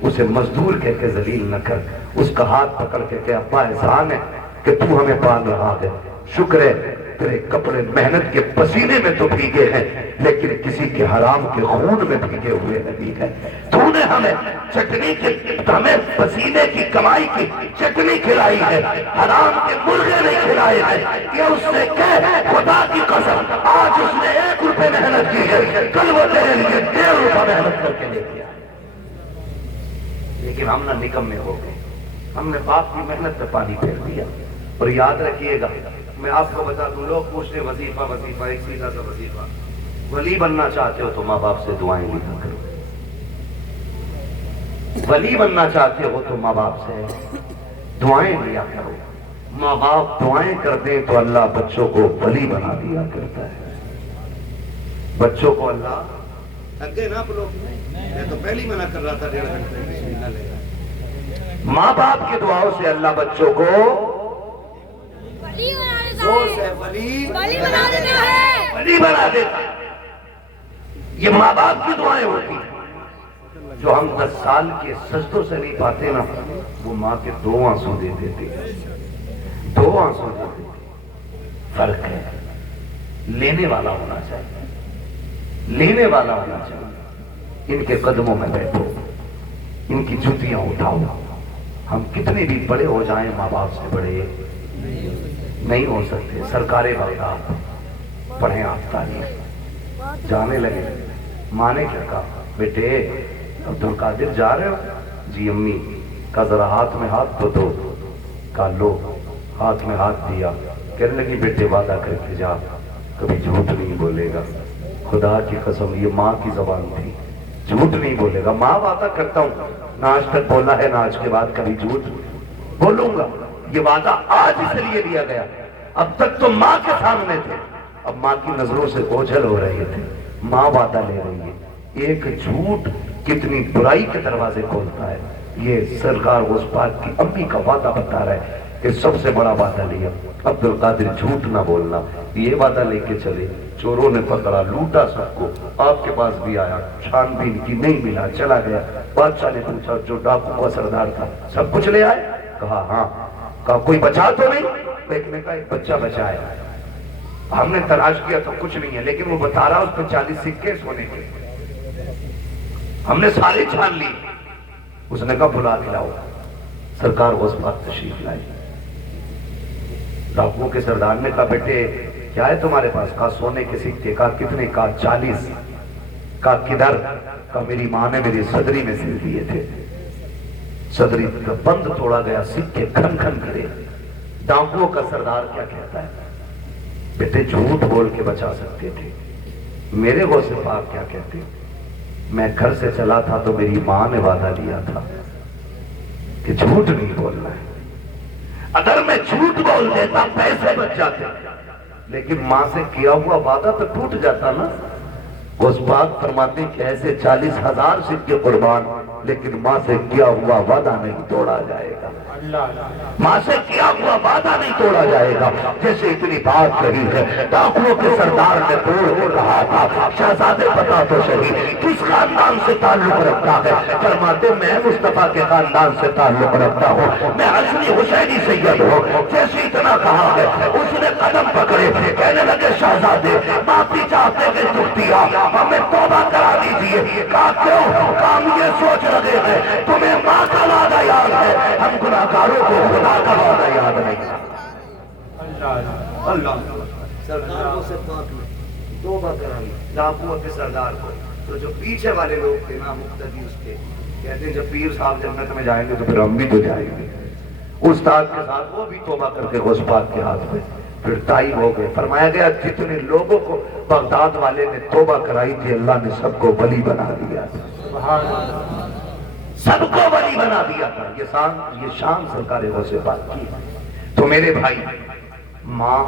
اسے مزدور کہہ کے ذلیل نہ کر، اس کا ہاتھ پکڑ کے کہ ابا احسان ہے کہ تو ہمیں پال رہا ہے، شکر ہے تیرے کپڑے محنت کے پسینے میں تو بھیگے ہیں لیکن کسی کے حرام کے خون میں بھیگے ہوئے نہیں ہے۔ تو نے ہمیں چٹنی کی، ہمیں پسینے کی کمائی کی چٹنی کھلائی ہے، حرام کے مرغے نہیں کھلائے ہیں۔ یہ اس سے کہہ خدا کی قسم، آج اس نے 1 روپے محنت کی ہے، کل وہ تیرے لیے 1.5 روپے محنت کر کے لے گیا۔ لیکن ہم نہ نکمے ہو گئے، ہم نے باپ کی محنت پہ پانی پھیر دیا۔ اور یاد رکھیے گا، میں آپ کو بتا دوں، لوگ پوچھتے ہیں وظیفہ وظیفہ، ایک سیدھا سا وظیفہ، ولی بننا چاہتے ہو تو ماں باپ سے دعائیں لیا کرو، ولی بننا چاہتے ہو تو ماں باپ سے دعائیں لیا کرو۔ ماں باپ دعائیں کر دیں تو اللہ بچوں کو ولی بنا دیا کرتا ہے۔ بچوں کو اللہ تھک گئے نا آپ لوگ؟ میں تو پہلی منع کر رہا تھا 1.5 گھنٹے۔ ماں باپ کی دعاؤں سے اللہ بچوں کو زور سے ولی بنا دیتا ہے، ولی بنا دیتا ہے۔ یہ ماں باپ کی دعائیں ہوتی ہیں۔ جو ہم 10 سال کے سجدوں سے نہیں پاتے نا، وہ ماں کے 2 آنسو دے دیتے، 2 آنسو دے دیتے۔ فرق ہے، لینے والا ہونا چاہیے، لینے والا ہونا چاہیے۔ ان کے قدموں میں بیٹھو، ان کی جوتیاں اٹھاؤ۔ ہم کتنے بھی بڑے ہو جائیں، ماں باپ سے بڑے نہیں ہو سکتے۔ سرکار بغداد پڑھیں آپ تاریخ، جانے لگے، ماں نے کیا کہا، بیٹے عبدالقادر جا رہے ہو؟ جی امی۔ کہا ذرا ہاتھ میں ہاتھ دو۔ کہا لو، ہاتھ میں ہاتھ دیا۔ کہنے لگی بیٹے وعدہ کر کے جا، کبھی جھوٹ نہیں بولے گا۔ خدا کی قسم، یہ ماں کی زبان تھی، جھوٹ نہیں بولے گا۔ ماں وعدہ کرتا ہوں، نہ آج تک بولا ہے نہ آج کے بعد کبھی جھوٹ بولوں گا۔ یہ وعدہ آج اس لیے دیا گیا، اب تک تو ماں کے سامنے تھے، اب ماں کی نظروں سے اوجھل ہو رہے تھے۔ ماں وعدہ لے رہی ہے۔ ایک جھوٹ کتنی برائی کے دروازے کھولتا ہے۔ یہ سرکار غوث پاک کی امی کا وعدہ بتا رہا ہے کہ سب سے بڑا وعدہ لیا، عبدالقادر جھوٹ نہ بولنا۔ یہ وعدہ لے کے چلے، چوروں نے پکڑا، لوٹا سب کو، آپ کے پاس بھی آیا، چھان بین کی نہیں ملا، چلا گیا۔ بادشاہ نے پوچھا جو ڈاکو کا سردار تھا سب کچھ لے آئے؟ کہا ہاں۔ کہا کوئی بچا تو نہیں؟ ایک نے کہا ایک بچہ بچا ہے، ہم نے تلاش کیا تو کچھ نہیں ہے، لیکن وہ بتا رہا اس پہ 40 سکے سونے کے، ہم نے سارے چھان لی۔ اس نے کہا بلا کے لاؤ۔ سرکار غوث پاک تشریف لائی۔ ڈاکوؤں کے سردار نے کہا بیٹے کیا ہے تمہارے پاس؟ کہا سونے کے سکے۔ کہا کتنے؟ کہا 40۔ کہا کدھر؟ کہا میری ماں نے میری صدری میں سل دیے تھے، صدری کا بند توڑا گیا، سکے کھن کھن کرے۔ ڈاکوؤں کا سردار کیا کہتا ہے؟ بیٹے جھوٹ بول کے بچا سکتے تھے، میرے غوث پاک کیا کہتے ہیں؟ میں گھر سے چلا تھا تو میری ماں نے وعدہ لیا تھا کہ جھوٹ نہیں بولنا ہے۔ اگر میں جھوٹ بول دیتا پیسے بچ جاتے، لیکن ماں سے کیا ہوا وعدہ تو ٹوٹ جاتا نا۔ غوث پاک فرماتے کہ ایسے 40,000 سکے قربان، لیکن ماں سے کیا ہوا وعدہ نہیں توڑا جائے گا۔ ماں سے کیا ہوا وعدہ نہیں توڑا جائے گا۔ جیسے اتنی بات کہی ہے، ڈاکوؤں کے سردار نے توڑ کے کہا تھا شہزادے بتا تو صحیح کس خاندان سے تعلق رکھتا ہے؟ فرماتے میں مصطفیٰ کے خاندان سے تعلق رکھتا ہوں، میں حسنی حسینی سید ہوں۔ جیسے اتنا کہا ہے اس نے قدم پکڑے، کہنے لگے شہزادے معافی چاہتے کہ دکھ دیا، ہمیں توبہ کرا دیجیے۔ کہا کیوں؟ ہم یہ سوچ رہے ہیں تمہیں ماں کا وعدہ یاد ہے، ہم گناہگاروں کو خدا کا وعدہ یاد نہیں۔ اللہ سرکار غوث پاک نے توبہ کرائی ڈاکوؤں کے سردار کو۔ تو جو پیچھے والے لوگ تھے نا مقتدی اس کے، کہتے ہیں جب پیر صاحب جنت میں جائیں گے تو پھر ہم بھی تو جائیں گے۔ استاد کے ساتھ وہ بھی توبہ کر کے غوث پاک کے ہاتھ میں پھر تائب ہو گئے۔ فرمایا گیا جتنے لوگوں کو بغداد والے نے توبہ کرائی تھی اللہ نے سب کو ولی بنا دیا تھا، سب کو ولی بنا دیا تھا۔ یہ شان سرکار غوث پاک کی۔ تو میرے بھائی، ماں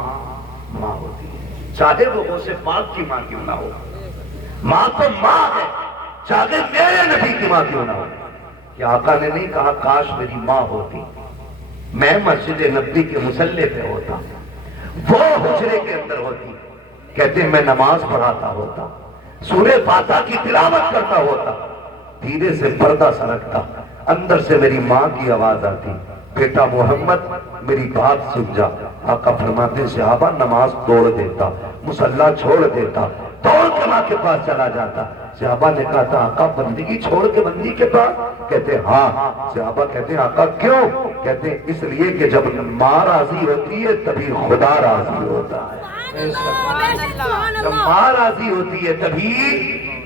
ماں ہوتی ہے، چاہے وہ غوث پاک کی ماں کیوں نہ ہو۔ ماں تو ماں ہے، چاہے میرے نبی کی ماں کیوں نہ ہو۔ کہ آقا نے نہیں کہا کاش میری ماں ہوتی، میں مسجد نبوی کے مصلی پہ ہوتا، وہ حجرے کے اندر ہوتی، کہتے میں نماز پڑھاتا ہوتا، سورہ فاتحہ کی تلاوت کرتا ہوتا، دھیرے سے پردہ سرکتا، اندر سے میری ماں کی آواز آتی، بیٹا محمد میری بات سن جا۔ آقا فرماتے صحابہ نماز توڑ دیتا، مصلی چھوڑ دیتا، دوڑ کے ماں کے پاس چلا جاتا۔ صحابہ نے کہا تھا آقا بندگی چھوڑ کے بندی کے پاس؟ کہتے ہاں۔ صحابہ کہتے ہیں آقا کیوں؟ کہتے ہیں اس لیے کہ جب ماں راضی ہوتی ہے تبھی خدا راضی ہوتا ہے، جب ماں راضی ہوتی ہے تبھی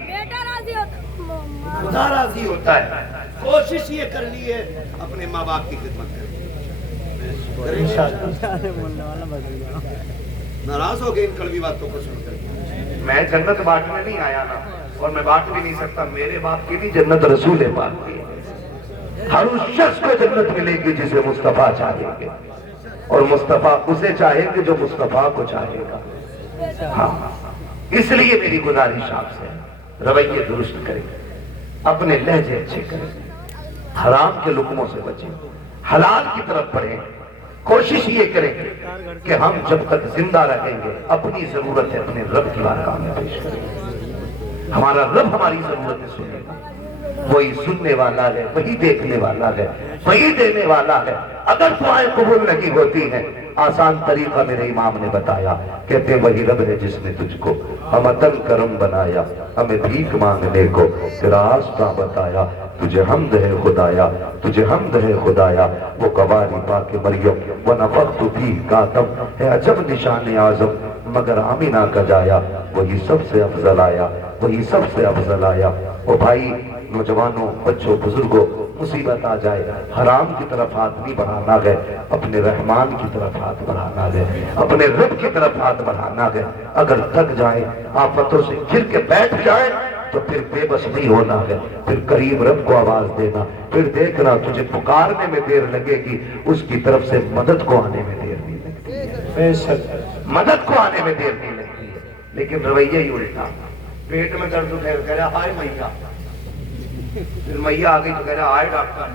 بیٹا راضی ہوتا، خدا راضی ہوتا ہے۔ کوشش یہ کر لی ہے اپنے ماں باپ کی خدمت کریں۔ ناراض ہو گئے ان کڑوی باتوں کو سن کر؟ میں جنت بانٹنے نہیں آیا نا، اور میں بانٹ بھی نہیں سکتا، میرے باپ کی نہیں جنت رسول پاک کی ہے۔ ہر اس شخص کو جنت ملے گی جسے مصطفیٰ چاہیں گے، اور مصطفیٰ اسے چاہیں گے جو مصطفیٰ کو چاہے گا۔ ہاں اس لیے میری گزارش آپ سے رویے درست کریں، اپنے لہجے اچھے کریں، حرام کے لقموں سے بچیں، حلال کی طرف بڑھیں۔ کوشش یہ کریں کہ ہم جب تک زندہ رہیں گے اپنی ضرورتیں اپنے رب کی بارگاہ میں پیش کریں۔ ہمارا رب ہماری ضرورتیں سنے گا، وہی سننے والا ہے، وہی دیکھنے والا ہے، وہی دینے والا ہے۔ اگر دعائیں قبول نہیں ہوتی ہیں، آسان طریقہ میرے امام نے بتایا، کہتے ہیں وہی رب ہے جس نے تجھ کو ہمتن کرم بنایا، ہمیں بھیک مانگنے کو تیرا راستہ بتایا، تجھے حمد ہے خدایا، تجھے حمد ہے خدایا، وہ قواری پاک مریم ونفخت فیہ کاتم ہے عجب نشان اعظم، مگر آمینہ کا جایا وہی سب سے افضل آیا، وہی سب سے افضل آیا۔ او بھائی نوجوانوں، بچوں، بزرگوں، مصیبت آ جائے حرام کی طرف ہاتھ نہیں بڑھانا ہے، اپنے رحمان کی طرف ہاتھ بڑھانا ہے، اپنے رب کی طرف ہاتھ بڑھانا ہے۔ اگر تھک جائیں، آفتوں سے گر کے بیٹھ جائیں تو پھر بے بس نہیں ہونا ہے، پھر قریب رب کو آواز دینا، پھر دیکھنا تجھے پکارنے میں دیر لگے گی، اس کی طرف سے مدد کو آنے میں دیر نہیں لگتی ہے، بے شک مدد کو آنے میں دیر نہیں لگتی ہے۔ لیکن رویہ ہی الٹا، پیٹ میں درد اٹھے کہہ رہا ہائے میاں، پھر میاں آ گئی تو کہہ رہا ہائے ڈاکٹر،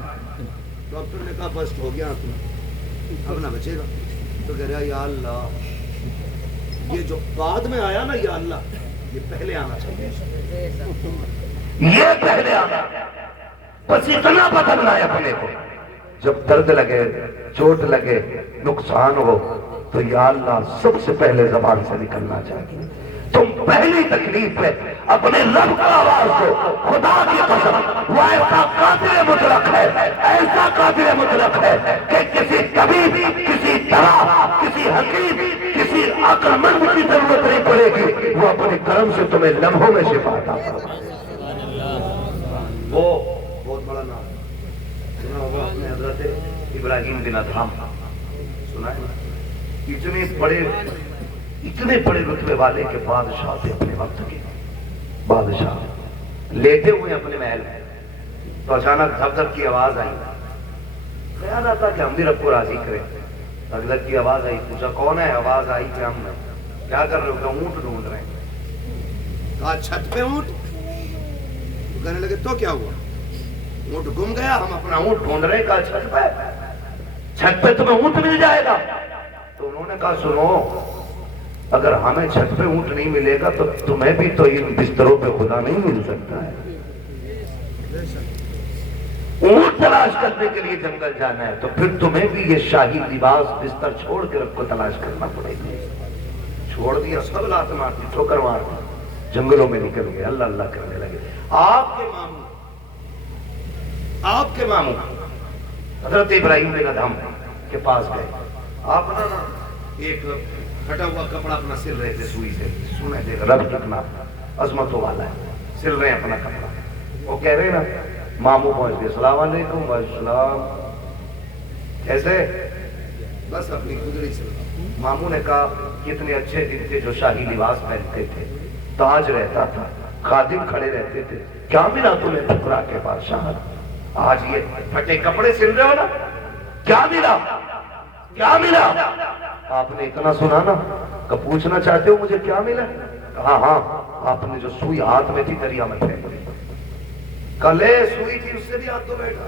ڈاکٹر نے کہا بسٹ ہو گیا اب نہ بچے گا، تو کہہ رہا یا اللہ یہ جو بعد میں آیا نا یا اللہ یہ پہلے آنا چاہیے، یہ پہلے آنا، بس اتنا بدلنا ہے اپنے کو۔ جب درد لگے، چوٹ لگے، نقصان ہو تو یا اللہ سب سے پہلے زبان سے نکلنا چاہیے۔ تم پہلی تکلیف پہ اپنے رب کو آواز دو، خدا کی قسم وہ ایسا قادر مطلق ہے، ایسا قادر مطلق ہے کہ کسی طبیب، کسی طرح، کسی حکیم، کسی عقل مند کی ضرورت نہیں پڑے گی، وہ اپنے کرم سے تمہیں لمحوں میں شفا عطا فرمائے۔ وہ بہت بڑا نام سنا ہوگا اپنے حضرت ابراہیم بن ادھم، سنا ہے؟ اتنے بڑے رتبے والے کے بادشاہ تھے اپنے وقت کے، بادشاہ لیٹے ہوئے اپنے محل میں، تو اچانک دھب دھب کی آواز آئی، خیال آتا کہ ہم بھی رب کو راضی کریں، دھب دھب کی آواز آئی، پوچھا کون ہے؟ آواز آئی کہ ہم کیا کر رہے ہو؟ کہ اونٹ ڈھونڈ رہے ہیں۔ کہا چھت پہ اونٹ؟ کہنے لگے تو کیا ہوا؟ اونٹ گم گیا، ہم اپنا اونٹ ڈھونڈ رہے ہیں۔ کہا چھت پہ؟ چھت پہ تمہیں اونٹ مل جائے گا؟ تو انہوں نے کہا سنو، اگر ہمیں چھت پہ اونٹ نہیں ملے گا تو تمہیں بھی تو ان بستروں پہ خدا نہیں مل سکتا ہے۔ اونٹ تلاش کرنے کے لیے جنگل جانا ہے تو پھر تمہیں بھی یہ شاہی لباس بستر چھوڑ کے رب کو تلاش کرنا پڑے گا۔ چھوڑ دیا، سب لات مار دی، ٹھوکر مار دی، جنگلوں میں نکل گئے، اللہ اللہ کرنے لگے۔ آپ کے ماموں حضرت ابراہیم بن ادھم کے پاس گئے، آپ نا ایک پھٹا ہوا کپڑا اپنا سل رہے تھے سوئی سے، سنے تھے رب کتنا عظمتوں والا ہے، سل رہے ہیں اپنا کپڑا۔ وہ کہہ رہے نا، ماموں پہنچ گئے، السلام علیکم، والسلام، کیسے؟ بس اپنی گزری سے۔ ماموں نے کہا کتنے اچھے دن تھے جو شاہی لباس پہنتے تھے، تاج رہتا تھا، خادم کھڑے رہتے تھے، کیا ملا تمہیں ٹھکرا کے بادشاہ؟ آج یہ پھٹے کپڑے سل رہے ہو نا، کیا ملا؟ کیا ملا؟ آپ نے اتنا سنا نا، کہ پوچھنا چاہتے ہو مجھے کیا ملا؟ کہا ہاں آپ نے جو سوئی ہاتھ میں تھی دریا میں پھینک دی۔ کلے سوئی تھی اس سے بھی ہاتھ تو بیٹھا،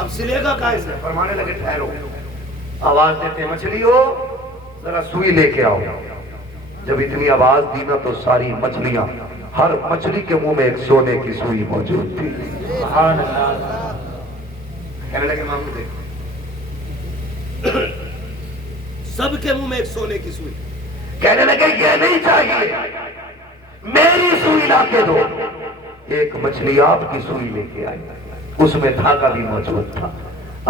اب سلے گا کہاں سے؟ فرمانے لگے ٹھہرو، آواز دیتے مچھلی ہو ذرا سوئی لے کے آؤ۔ جب اتنی آواز دی نا تو ساری مچھلیاں، ہر مچھلی کے منہ میں ایک سونے کی سوئی موجود تھی۔ سبحان اللہ۔ کہنے لگے ماموں دیکھ، سب کے منہ میں ایک سونے کی سوئی۔ کہنے لگے یہ نہیں چاہیے، میری سوئی لا کے دو۔ ایک مچھلی آپ کی سوئی لے کے آئی، اس میں دھاگا بھی موجود تھا۔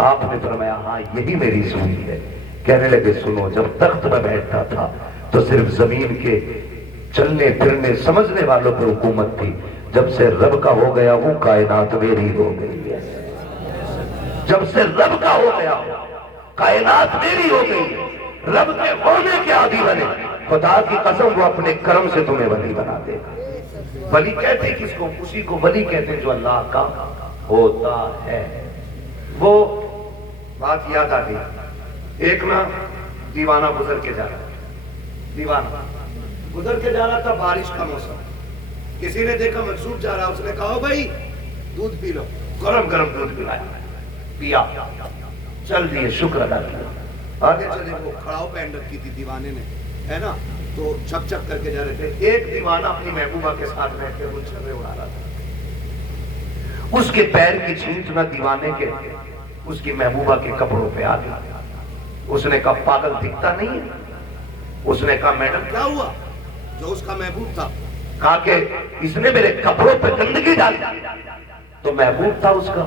آپ نے فرمایا ہاں یہی میری سوئی ہے۔ کہنے لگے سنو، جب تخت میں بیٹھتا تھا تو صرف زمین کے چلنے پھرنے سمجھنے والوں پر حکومت تھی، جب سے رب کا ہو گیا وہ کائنات میری ہو گئی ہے۔ جب سے رب کا ہو گیا کائنات میری ہو گئی ہے۔ رب کے ہونے کے عادی بنے، خدا کی قسم وہ اپنے کرم سے تمہیں ولی بنا دے گا۔ ولی کہتے ہیں کس کو؟ اسی کو ولی کہتے ہیں جو اللہ کا ہوتا ہے۔ وہ بات یاد آ گئی، ایک نا دیوانہ گزر کے جا رہا، دیوانہ گزر کے جا رہا تھا، بارش کا موسم، کسی نے دیکھا مقصود جا رہا، اس نے کہا بھائی دودھ پی لو، گرم گرم دودھ پلایا، پیا، چل دیے، شکر ادا کیا، آگے چلے۔ وہ کھڑاؤ پہن رکھی تھی دیوانے نے، ہے نا، تو چھپ چھپ کر کے جا رہے تھے۔ ایک دیوانہ اپنی محبوبہ کے ساتھ بیٹھ کے وہ چھرے اڑا رہا تھا، اس کے پیر کی چھینٹ نہ دیوانے کے اس کی محبوبہ کے کپڑوں پہ آ گیا۔ اس نے کہا پاگل دکھتا نہیں ہے؟ اس نے کہا میڈم کیا ہوا؟ جو اس کا محبوب تھا، کہا کہ اس نے میرے کپڑوں پہ گندگی ڈالی۔ تو محبوب تھا اس کا،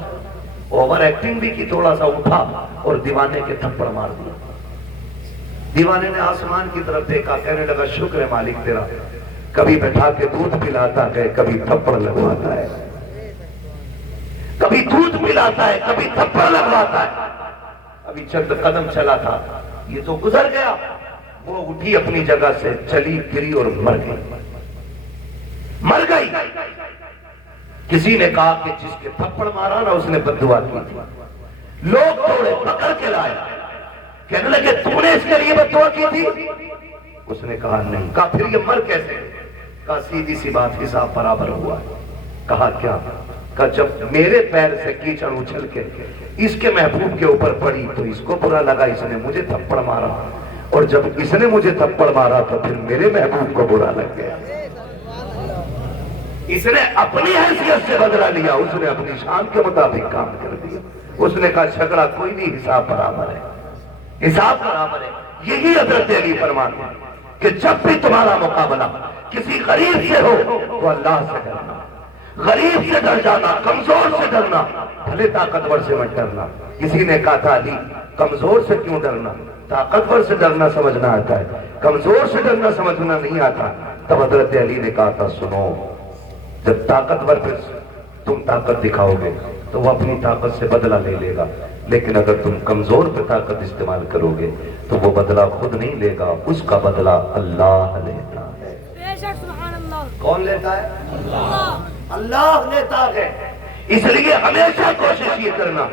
اوور ایکٹنگ بھی کی، تھوڑا سا اٹھا اور دیوانے کے تھپڑ مار دیا۔ دیوانے نے آسمان کی طرف دیکھا، کہنے لگا شکر ہے مالک تیرا، کبھی بٹھا کے دودھ پلاتا ہے، کبھی تھپڑ لگواتا ہے، کبھی دودھ پلاتا ہے، کبھی تھپڑ لگواتا ہے۔ ابھی چند قدم چلا تھا، یہ تو گزر گیا۔ وہ اٹھی اپنی جگہ سے، چلی گری اور مر گئی، مر گئی۔ کسی نے کہا کہ جس کے تھپڑ مارا نا اس نے بددعا کی تھی۔ لوگ توڑے پکڑ کے لائے، کہنے لگے تو نے اس کے لیے بددعا کی تھی؟ اس نے کہا نہیں۔ کہا پھر یہ مر کیسے؟ کہا سیدھی سی بات، حساب برابر ہوا۔ کہا کیا؟ کہا جب میرے پیر سے کیچڑ اچھل کے اس کے محبوب کے اوپر پڑی تو اس کو برا لگا، اس نے مجھے تھپڑ مارا، اور جب اس نے مجھے تھپڑ مارا تو پھر میرے محبوب کو برا لگ گیا۔ اس نے اپنی حیثیت سے بدلہ لیا، اس نے اپنی شان کے مطابق کام کر دیا۔ اس نے کہا جھگڑا کوئی نہیں، حساب برابر ہے، حساب برابر ہے۔ یہی حضرت علی فرماتے ہیں کہ جب بھی تمہارا مقابلہ کسی غریب سے ہو تو اللہ سے ڈرنا، غریب سے ڈر جانا، کمزور سے ڈرنا، بھلے طاقتور سے مت ڈرنا۔ کسی نے کہا تھا علی کمزور سے کیوں ڈرنا؟ طاقتور سے ڈرنا سمجھنا آتا ہے، کمزور سے ڈرنا سمجھنا نہیں آتا۔ تب حضرت علی نے کہا تھا سنو، جب طاقتور پہ تم طاقت دکھاؤ گے تو وہ اپنی طاقت سے بدلہ لے لے گا، لیکن اگر تم کمزور پہ طاقت استعمال کرو گے تو وہ بدلہ خود نہیں لے گا، اس کا بدلہ اللہ لیتا ہے۔ بے شک سبحان اللہ۔ کون لیتا ہے؟ اللہ۔ اللہ لیتا ہے۔ اس لیے ہمیشہ کوشش یہ کرنا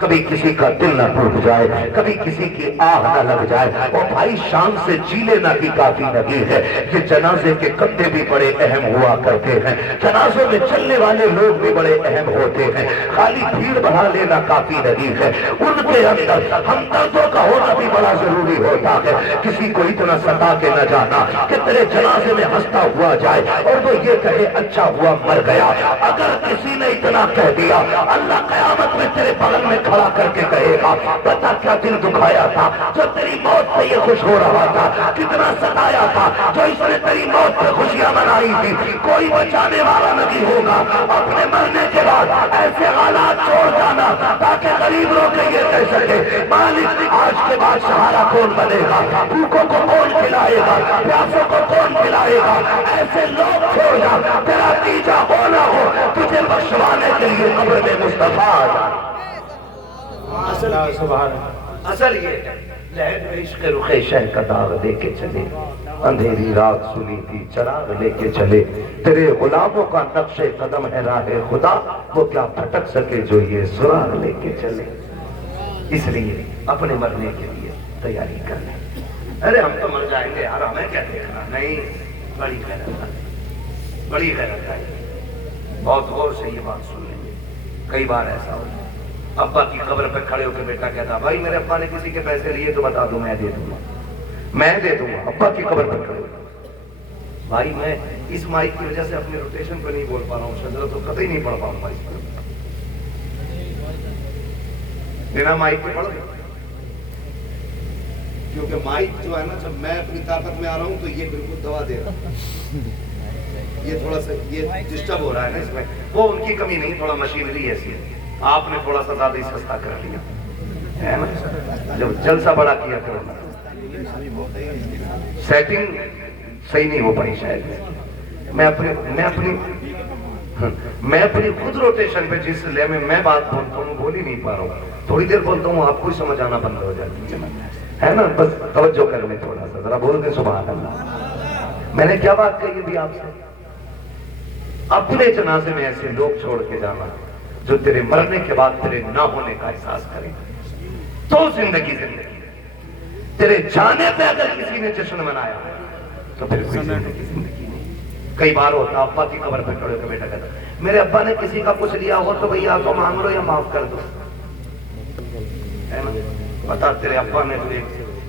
کبھی کسی کا دل نہ ٹوٹ جائے، کبھی کسی کی آہ نہ لگ جائے۔ اور بھائی شام سے جی لینا بھی کافی نہیں ہے، یہ جنازے کے کندھے بھی بڑے اہم ہوا کرتے ہیں، جنازوں میں چلنے والے لوگ بھی بڑے اہم ہوتے ہیں، خالی بھیڑ بڑھا لینا کافی نہیں ہے، ان کے اندر ہمدردوں کا ہونا بھی بڑا ضروری ہوتا ہے۔ کسی کو اتنا ستا کے نہ جانا کہ تیرے جنازے میں ہنستا ہوا جائے اور وہ یہ کہے اچھا ہوا مر گیا۔ اگر کسی نے اتنا کہہ دیا، اللہ قیامت میں تیرے بغل میں کھڑا کر کے کہے گا پتا کیا دل دکھایا تھا جو تیری موت سے یہ خوش ہو رہا تھا، کتنا ستایا تھا جو اس نے تیری موت پہ خوشیاں منائی تھی۔ کوئی بچانے والا نہیں ہوگا۔ اپنے مرنے کے بعد ایسے حالات چھوڑ جانا تاکہ غریب لوگ یہ کہہ سکے مالک آج کے بعد سہارا کون بنے گا، بھوکوں کو کون کھلائے گا، پیاسوں کو کون پلائے گا۔ ایسے لوگ چھوڑ جا، تیرا تیجا ہو نہ ہو تجھے بخشوانے کے لیے قبر میں مصطفیٰ آ جائے۔ اصل یہ لہد میں عشق رخ شہ کا داغ دے کے چلے، اندھیری رات سنی تھی چراغ لے کے چلے، تیرے غلاموں کا نقش قدم ہے راہ خدا، وہ کیا پھٹک سکے جو یہ سراغ لے کے چلے۔ اس لیے اپنے مرنے کے لیے تیاری کر لیں، ارے ہم تو مر جائیں گے یار، ہمیں کیا دیکھنا؟ نہیں، بڑی غیرت ہے، بڑی غیرت ہے، بہت غور سے یہ بات سن لیں گے۔ کئی بار ایسا ہوتا ہے ابا کی قبر پہ کھڑے ہو کے بیٹا کہتا بھائی میرے ابا نے کسی کے پیسے لیے تو بتا دو، میں دے دوں گا، میں دے دوں گا۔ ابا کی قبر پہ کھڑے ہو، بھائی میں اس مائک کی وجہ سے اپنے روٹیشن پہ نہیں بول پا رہا ہوں، شجرہ تو قطعی نہیں پڑھ پاؤں گا اس پر، بنا مائک کے پڑھ دو، کیونکہ مائک جو ہے نا جب میں اپنی طاقت میں آ رہا ہوں تو یہ بالکل دوا دے رہا ہے، یہ تھوڑا سا یہ ڈسٹرب ہو رہا ہے نا اس میں، وہ ان کی کمی نہیں، تھوڑا مشینری ایسی ہے، آپ نے تھوڑا سا زیادہ ہی سستا کر لیا ہے نا، جب جلسہ بڑا کیا کرو، سیٹنگ صحیح نہیں ہو پائی شاید، میں اپنی خود روٹیشن پہ جس لے میں بات بولتا ہوں بول ہی نہیں پا رہا ہوں، تھوڑی دیر بولتا ہوں آپ کو ہی سمجھ آنا بند ہو جاتی ہے نا، بس توجہ کر لیں تھوڑا سا، ذرا بول دیں سبحان اللہ۔ میں نے کیا بات کہی ابھی آپ سے؟ اپنے جنازے میں ایسے لوگ چھوڑ کے جانا جو تیرے مرنے کے بعد تیرے نہ ہونے کا احساس کریں، تو زندگی تیرے جانے پہ اگر کسی نے جشن منایا تو پھر کوئی زندگی نہیں۔ کئی بار ہوتا ابا کی قبر پہ کھڑے ہو کے بیٹا کہتا میرے ابا نے کسی کا کچھ لیا ہو تو بھیا تو مانگ لو یا معاف کر دو، بتا تیرے ابا نے جو ایک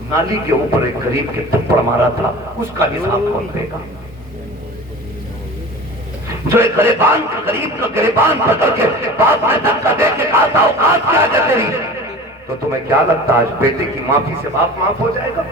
نالی کے اوپر ایک غریب کے تھپڑ مارا تھا اس کا حساب کون دے گا؟ جو ایک غریبان کا غریبان پکڑ کے باپ نے دھکا دے کے کہا تھا اوقات کیا ہے تیری، تو تمہیں کیا لگتا آج بیٹے کی معافی سے باپ معاف ہو جائے گا؟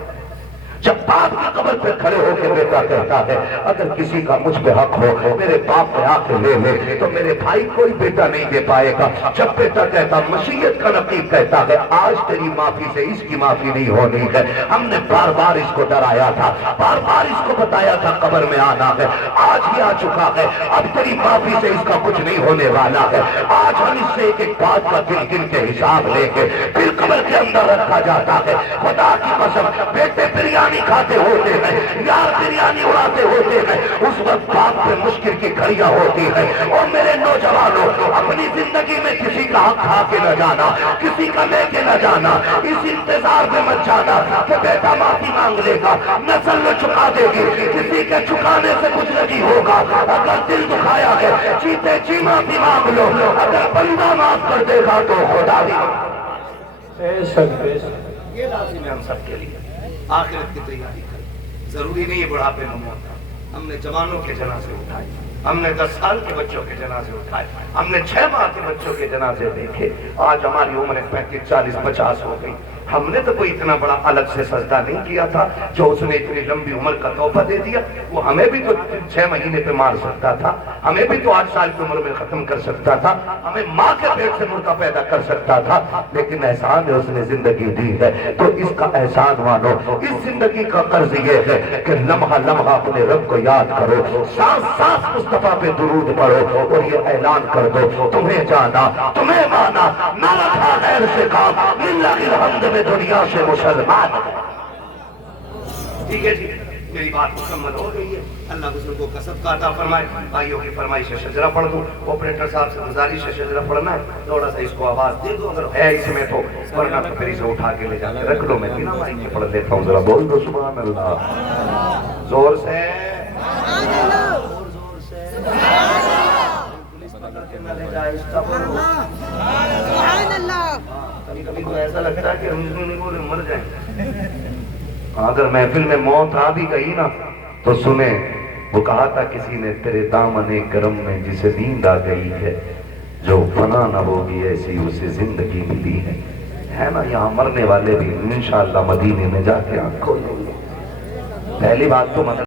جب باپ کی قبر پہ کھڑے ہو کے بیٹا کہتا ہے اگر کسی کا مجھ پہ حق ہو میرے باپ پہ آ کے لے لے، تو میرے بھائی کوئی بیٹا نہیں دے پائے گا۔ جب بیٹا کہتا مشیت کا نقیب کہتا ہے آج تیری معافی سے اس کی معافی نہیں ہونی ہے، ہم نے بار بار اس کو ڈرایا تھا، بار بار اس کو بتایا تھا قبر میں آنا ہے، آج ہی آ چکا ہے، اب تیری معافی سے اس کا کچھ نہیں ہونے والا ہے۔ آج ہم اس سے ایک ایک بات کا گن گن کے حساب لے کے پھر قبر کے اندر رکھا جاتا ہے۔ خدا کی قسم بیٹے بریانی کھاتے ہوتے ہیں، یار بریانی اڑاتے ہوتے ہیں، اس وقت باپ پہ مشکل کی گھڑیاں ہوتی ہیں۔ اور میرے نوجوانوں اپنی زندگی میں کسی کا حق کھا کے نہ جانا، کسی کا لے کے نہ جانا، اس انتظار میں مت جانا کہ بیٹا معافی مانگ لے گا، نسل میں چکا دے گی، کسی کے چکانے سے کچھ نہیں ہوگا۔ اگر دل دکھایا ہے جیتے جی معافی مانگ لو، اگر بندہ معاف کر دے گا تو خدا بھی۔ یہ لازم ہے ہم سب کے لیے، آخرت کی تیاری کریں، ضروری نہیں ہے بڑھاپے میں موت، ہم نے جوانوں کے جنازے اٹھائے، ہم نے 10 سال کے بچوں کے جنازے اٹھائے، ہم نے 6 ماہ کے بچوں کے جنازے دیکھے، آج ہماری عمر 35 40 50 ہو گئی۔ ہم نے تو کوئی اتنا بڑا الگ سے سجدہ نہیں کیا تھا جو اس نے اتنی لمبی عمر کا تحفہ دے دیا، وہ ہمیں بھی تو 6 مہینے پہ مار سکتا تھا، ہمیں بھی تو 8 سال کی عمر میں ختم کر سکتا تھا، ہمیں ماں کے پیٹ سے مردہ پیدا کر سکتا تھا، لیکن احسان ہے اس نے زندگی دی ہے تو اس کا احسان مانو۔ اس زندگی کا قرض یہ ہے کہ لمحہ لمحہ اپنے رب کو یاد کرو، سانس سانس مصطفیٰ پہ درود پڑھو اور یہ اعلان کر دو تمہیں جانا تمہیں مانا نہ رکھا غیر سے کام، للہ الحمد میں دنیا سے مسلمان ہے۔ ٹھیک ہے جی، میری بات مکمل ہو گئی ہے، اللہ بزرگوں کا صدقہ عطا فرمائے۔ بھائیوں کی فرمائش ہے شجرہ پڑھ دوں، آپریٹر صاحب سے گزارش ہے شجرہ پڑھنا ہے، تھوڑا سا اس کو آواز دے دو اگر ہے اس میں تو، ورنہ تو پھر اسے اٹھا کے لے جا کے رکھ لو، میں بنا مائک کے پڑھ لیتا ہوں، ذرا بول دو سبحان اللہ زور سے، زور سے پولیس پکڑ کے نہ لے جائے، سبحان اللہ۔ کبھی کبھی تو ایسا لگتا ہے کہ ہم مر جائیں۔ اگر محفل میں موت آ بھی گئی نا تو سنیں، وہ کہا تھا کسی نے تیرے دامن کرم میں جسے نیند آ گئی ہے، جو فنا نہ ہوگی ایسی اسے زندگی ملی ہے نا۔ یہاں مرنے والے بھی انشاءاللہ مدینے میں جا کے آنکھ کھولیں گے۔ پہلی بات تو